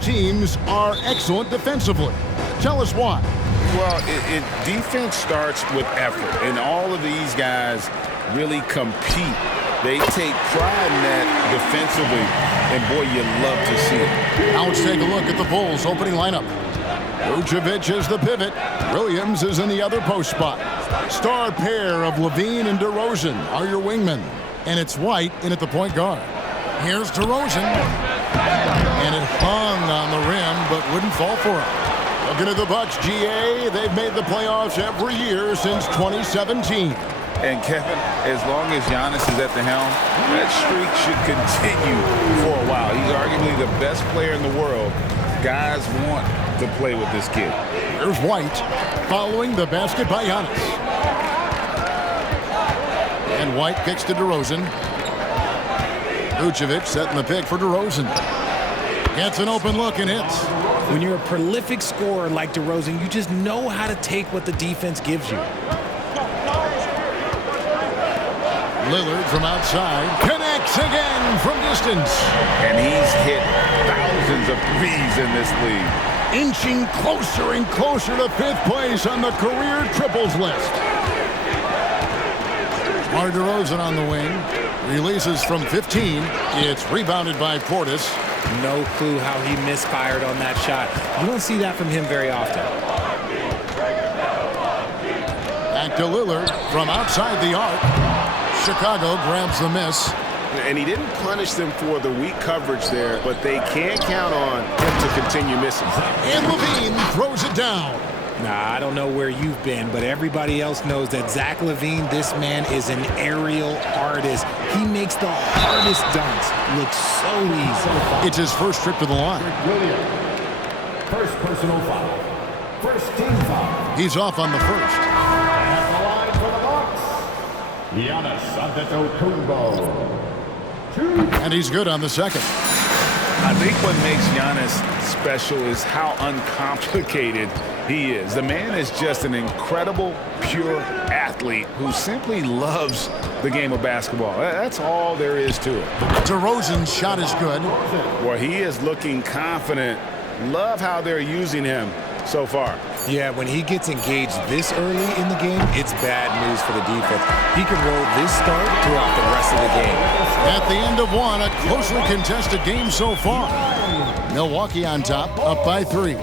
Teams are excellent defensively. Tell us why. Well, defense starts with effort, and all of these guys really compete. They take pride in that defensively, and boy, you love to see it. Now let's take a look at the Bulls' opening lineup. Vucevic is the pivot. Williams is in the other post spot. Star pair of LaVine and DeRozan are your wingmen. And it's White in at the point guard. Here's DeRozan. And it hung on the rim, but wouldn't fall for him. Looking at the Bucks, GA, they've made the playoffs every year since 2017. And Kevin, as long as Giannis is at the helm, that streak should continue for a while. He's arguably the best player in the world. Guys want to play with this kid. Here's White following the basket by Giannis. And White kicks to DeRozan. Vucevic setting the pick for DeRozan. Gets an open look and hits. When you're a prolific scorer like DeRozan, you just know how to take what the defense gives you. Lillard from outside connects again from distance. And he's hit thousands of threes in this league. Inching closer and closer to fifth place on the career triples list. Mar DeRozan on the wing. Releases from 15. It's rebounded by Portis. No clue how he misfired on that shot. You don't see that from him very often. Back to Lillard from outside the arc. Chicago grabs the miss. And he didn't punish them for the weak coverage there, but they can't count on him to continue missing. And LaVine throws it down. Nah, I don't know where you've been, but everybody else knows that Zach LaVine, this man is an aerial artist. He makes the hardest dunks look so easy. It's his first trip to the line. First personal foul. First team foul. He's off on the first. At the line for the Bucks, Giannis Antetokounmpo. And he's good on the second. I think what makes Giannis special is how uncomplicated he is. The man is just an incredible, pure athlete who simply loves the game of basketball. That's all there is to it. DeRozan's shot is good. Well, he is looking confident. Love how they're using him so far. Yeah, when he gets engaged this early in the game, it's bad news for the defense. He can roll this start throughout the rest of the game. At the end of one, a closely contested game so far. Milwaukee on top, up by 3.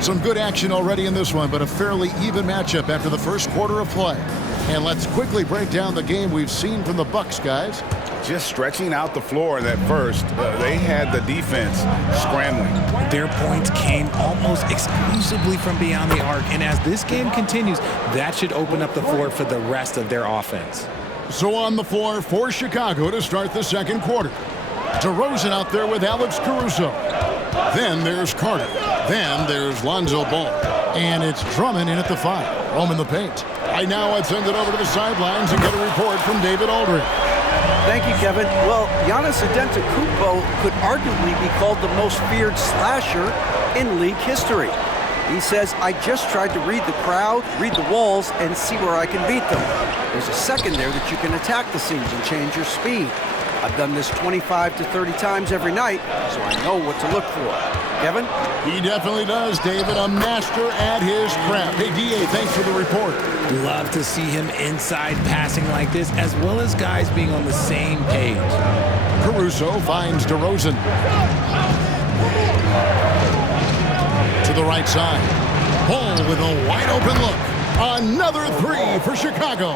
Some good action already in this one, but a fairly even matchup after the first quarter of play. And let's quickly break down the game we've seen from the Bucks, guys. Just stretching out the floor that first, they had the defense scrambling. Their points came almost exclusively from beyond the arc, and as this game continues, that should open up the floor for the rest of their offense. So on the floor for Chicago to start the second quarter. DeRozan out there with Alex Caruso. Then there's Carter. Then there's Lonzo Ball. And it's Drummond in at the 5. Home in the paint. Right now, let's send it over to the sidelines and get a report from David Aldridge. Thank you, Kevin. Well, Giannis Antetokounmpo could arguably be called the most feared slasher in league history. He says, I just tried to read the crowd, read the walls, and see where I can beat them. There's a second there that you can attack the seams and change your speed. I've done this 25 to 30 times every night, so I know what to look for. Kevin? He definitely does, David. A master at his craft. Hey, D.A., thanks for the report. Love to see him inside passing like this, as well as guys being on the same page. Caruso finds DeRozan. To the right side. Ball with a wide open look. Another 3 for Chicago.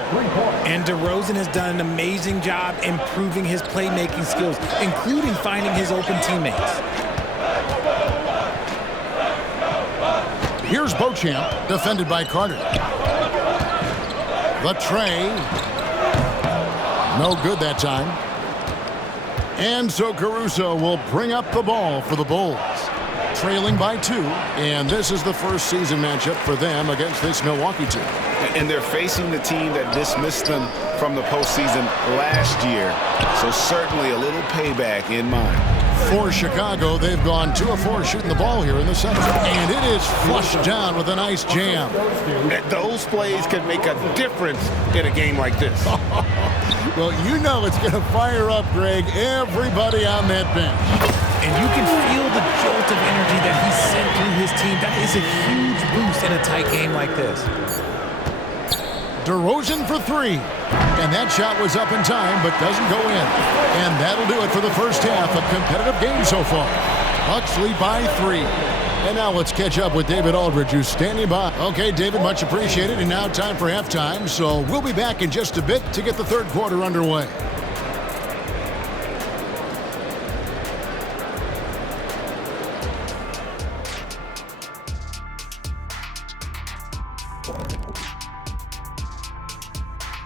And DeRozan has done an amazing job improving his playmaking skills, including finding his open teammates. Here's Beauchamp, defended by Carter. The tray. No good that time. And so Caruso will bring up the ball for the Bulls. Trailing by 2, and this is the first season matchup for them against this Milwaukee team. And they're facing the team that dismissed them from the postseason last year. So certainly a little payback in mind. For Chicago, they've gone 2 of 4 shooting the ball here in the second. And it is flushed down with a nice jam. Those plays can make a difference in a game like this. Well, you know it's going to fire up, Greg, everybody on that bench. And you can feel the jolt of energy that he sent through his team. That is a huge boost in a tight game like this. DeRozan for three. And that shot was up in time, but doesn't go in. And that'll do it for the first half. A competitive game so far. Bucks lead by 3. And now let's catch up with David Aldridge, who's standing by. Okay, David, much appreciated. And now time for halftime. So we'll be back in just a bit to get the third quarter underway.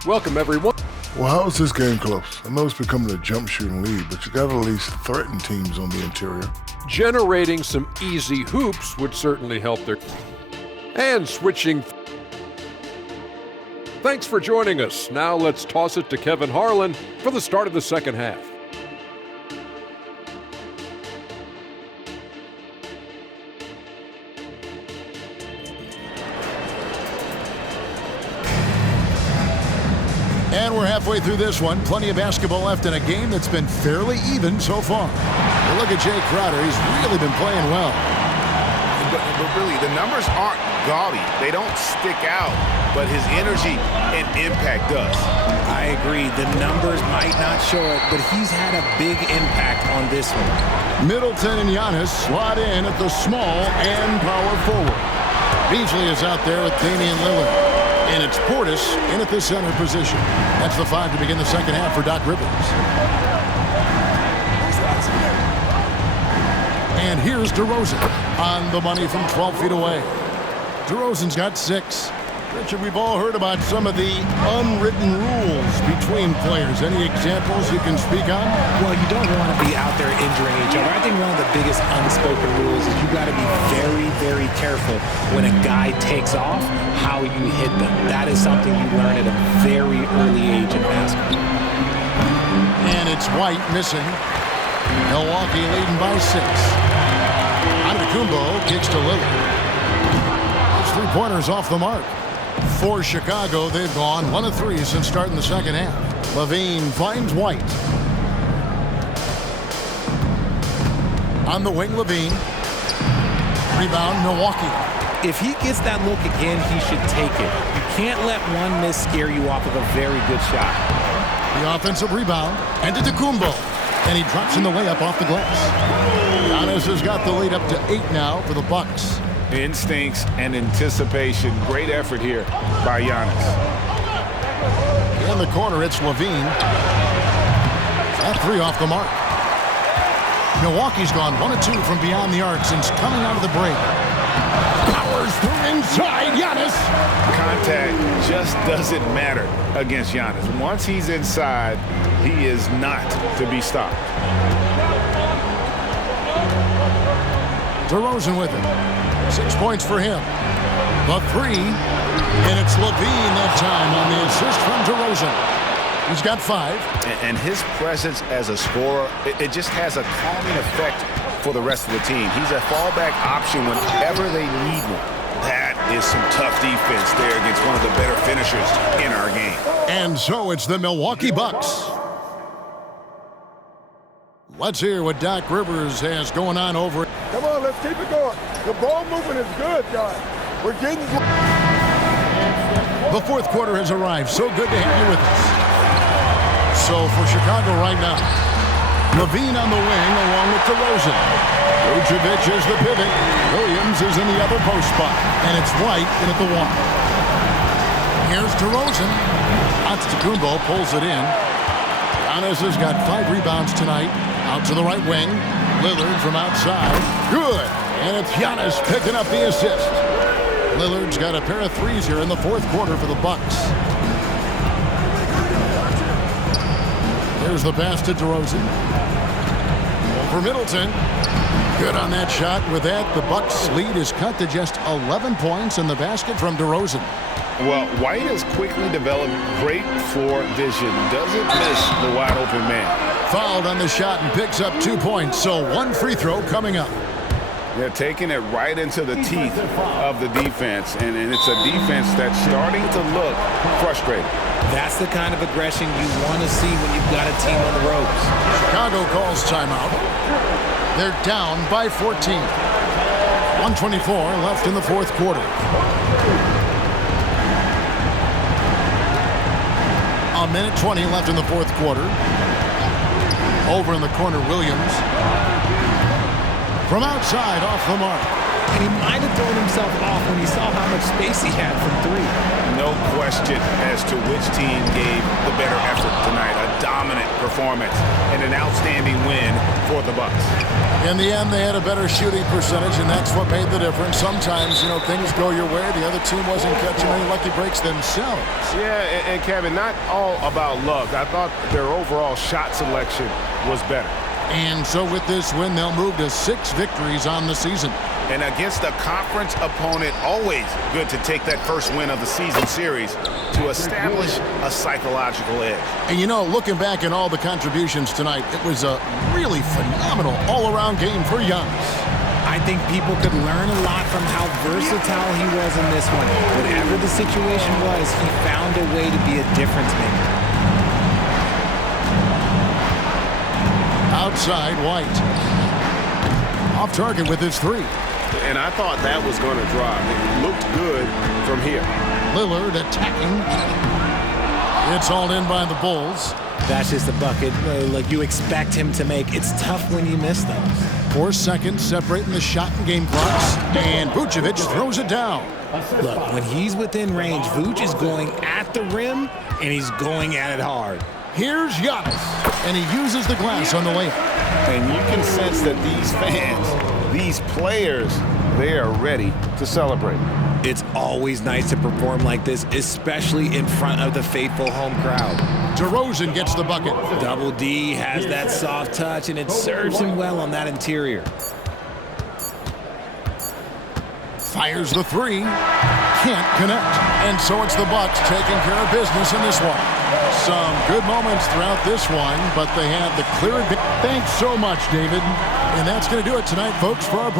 Welcome, everyone. Well, how's this game close? I know it's becoming a jump shooting lead, but you got to at least threaten teams on the interior. Generating some easy hoops would certainly help their... And switching... Thanks for joining us. Now let's toss it to Kevin Harlan for the start of the second half. And we're halfway through this one. Plenty of basketball left in a game that's been fairly even so far. But look at Jay Crowder. He's really been playing well. But really, the numbers aren't gaudy. They don't stick out, but his energy and impact does. I agree. The numbers might not show it, but he's had a big impact on this one. Middleton and Giannis slot in at the small and power forward. Beasley is out there with Damian Lillard. And it's Portis in at the center position. That's the 5 to begin the second half for Doc Rivers. And here's DeRozan on the money from 12 feet away. DeRozan's got 6. Richard, we've all heard about some of the unwritten rules between players. Any examples you can speak on? Well, you don't want to be out there injuring each other. I think one of the biggest unspoken rules is you got to be very, very careful when a guy takes off, how you hit them. That is something you learn at a very early age in basketball. And it's White missing. Milwaukee leading by 6. Antetokounmpo kicks to Lillard. Those 3-pointers off the mark. For Chicago, they've gone 1 of 3 since starting the second half. LaVine finds White. On the wing, LaVine. Rebound, Milwaukee. If he gets that look again, he should take it. You can't let one miss scare you off of a very good shot. The offensive rebound. Antetokounmpo. And he drops in the layup off the glass. Giannis has got the lead up to 8 now for the Bucks. Instincts and anticipation. Great effort here by Giannis. In the corner, it's LaVine. That 3 off the mark. Milwaukee's gone 1 of 2 from beyond the arc since coming out of the break. Powers through inside, Giannis. Contact just doesn't matter against Giannis. Once he's inside, he is not to be stopped. DeRozan with it. 6 points for him. The 3, and it's LaVine that time on the assist from DeRozan. He's got 5. And his presence as a scorer, it just has a calming effect for the rest of the team. He's a fallback option whenever they need one. That is some tough defense there against one of the better finishers in our game. And so it's the Milwaukee Bucks. Let's hear what Doc Rivers has going on over. Come on, let's keep it going. The ball movement is good, guys. We're getting... The fourth quarter has arrived. So good to have you with us. So for Chicago right now, LaVine on the wing along with DeRozan. Vucevic is the pivot. Williams is in the other post spot. And it's White in at the 1. Here's DeRozan. Antetokounmpo pulls it in. Giannis has got 5 rebounds tonight. Out to the right wing. Lillard from outside. Good. And it's Giannis picking up the assist. Lillard's got a pair of 3s here in the fourth quarter for the Bucks. There's the pass to DeRozan. Over Middleton. Good on that shot. With that, the Bucks' lead is cut to just 11 points in the basket from DeRozan. Well, White has quickly developed great floor vision. Doesn't miss the wide open man. Fouled on the shot and picks up 2 points, so 1 free throw coming up. They're taking it right into the teeth of the defense, and it's a defense that's starting to look frustrated. That's the kind of aggression you want to see when you've got a team on the ropes. Chicago calls timeout. They're down by 14. 1:24 left in the fourth quarter. A minute 20 left in the fourth quarter. Over in the corner, Williams. From outside, off the mark. And he might have thrown himself off when he saw how much space he had from three. No question as to which team gave the better effort tonight. A dominant performance and an outstanding win for the Bucks. In the end, they had a better shooting percentage, and that's what made the difference. Sometimes, things go your way. The other team wasn't catching any lucky breaks themselves. Yeah, and Kevin, not all about luck. I thought their overall shot selection was better. And so with this win, they'll move to 6 victories on the season. And against a conference opponent, always good to take that first win of the season series to establish a psychological edge. And looking back at all the contributions tonight, it was a really phenomenal all-around game for Giannis. I think people could learn a lot from how versatile he was in this one. Whatever the situation was, he found a way to be a difference maker. Outside, White. Off target with his 3. And I thought that was going to drive. It looked good from here. Lillard attacking. It's hauled in by the Bulls. That's just a bucket like you expect him to make. It's tough when you miss those. 4 seconds separating the shot and game clocks. And Vucevic throws it down. Look, when he's within range, Vuce is going at the rim, and he's going at it hard. Here's Giannis, and he uses the glass on the layup. And you can sense that these fans, these players, they are ready to celebrate. It's always nice to perform like this, especially in front of the faithful home crowd. DeRozan gets the bucket. Double D has that soft touch, and it serves him well on that interior. Fires the 3. Can't connect. And so it's the Bucks taking care of business in this one. Some good moments throughout this one, but they had the clear advantage. Thanks so much, David. And that's going to do it tonight, folks, for our